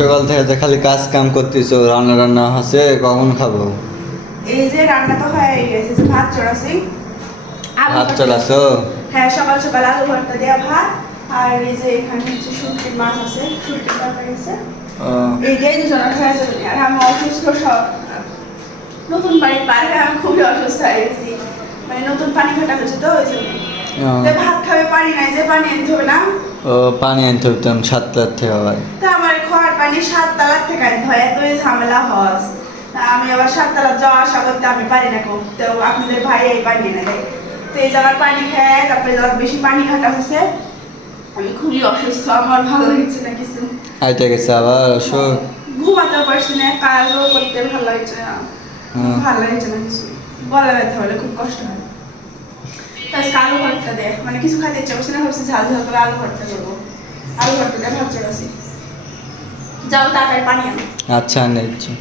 সকাল থেকে তো খালি কাজ কাম করতেছো রান্না রান্না হচ্ছে কখন খাব? এই যে রান্না তো হয়ে গেছে ভাত চড়াছি। ভাত হ্যাঁ সকাল সকাল আলু ভর্তা দেওয়া ভাত আর এই যে এখানে হচ্ছে শুটকির মাছ আছে শুটকির তরকারি আছে। এই যে দুজনের হয়ে যাবে। আর আমি অসুস্থ সব নতুন বাড়ি পার হয়ে আমি খুবই অসুস্থ হয়ে গেছি। মানে নতুন পানি ঘাটা হচ্ছে তো ওই জন্য। ভাত খাবে পানি নাই যে পানি আনতে হবে না। ও পানি আনতে হতাম সাতটার থেকে আবার খাওয়ার পানি সাত তালার থেকে আনতে হয় এতই ঝামেলা হস। আমি আবার সাত তালার যাওয়া আসা করতে আমি পারি না তো আপনাদের ভাই এই পানি এনে দেয় তো এই জায়গার পানি খেয়ে তারপরে যাওয়ার বেশি পানি ঘাটা হচ্ছে আমি খুবই অসুস্থ আমার ভালো লাগছে না কিছু। আইতে গেছে আবার অসুখ ঘুমাতেও পারছি না কাজও করতে ভালো লাগছে না। ভালো লাগছে না কিছু। গলা ব্যথা হলে খুব কষ্ট হয়। তাই আলু ভর্তা দে। মানে কিছু খাইতে ইচ্ছা করছে না ভাবছি ঝাল ঝাল করে আলু ভর্তা দেবো আলু ভর্তা দিয়ে ভাত চড়াছি যাও তাড়াতাড়ি পানি আনো। আচ্ছা নিচ্ছি।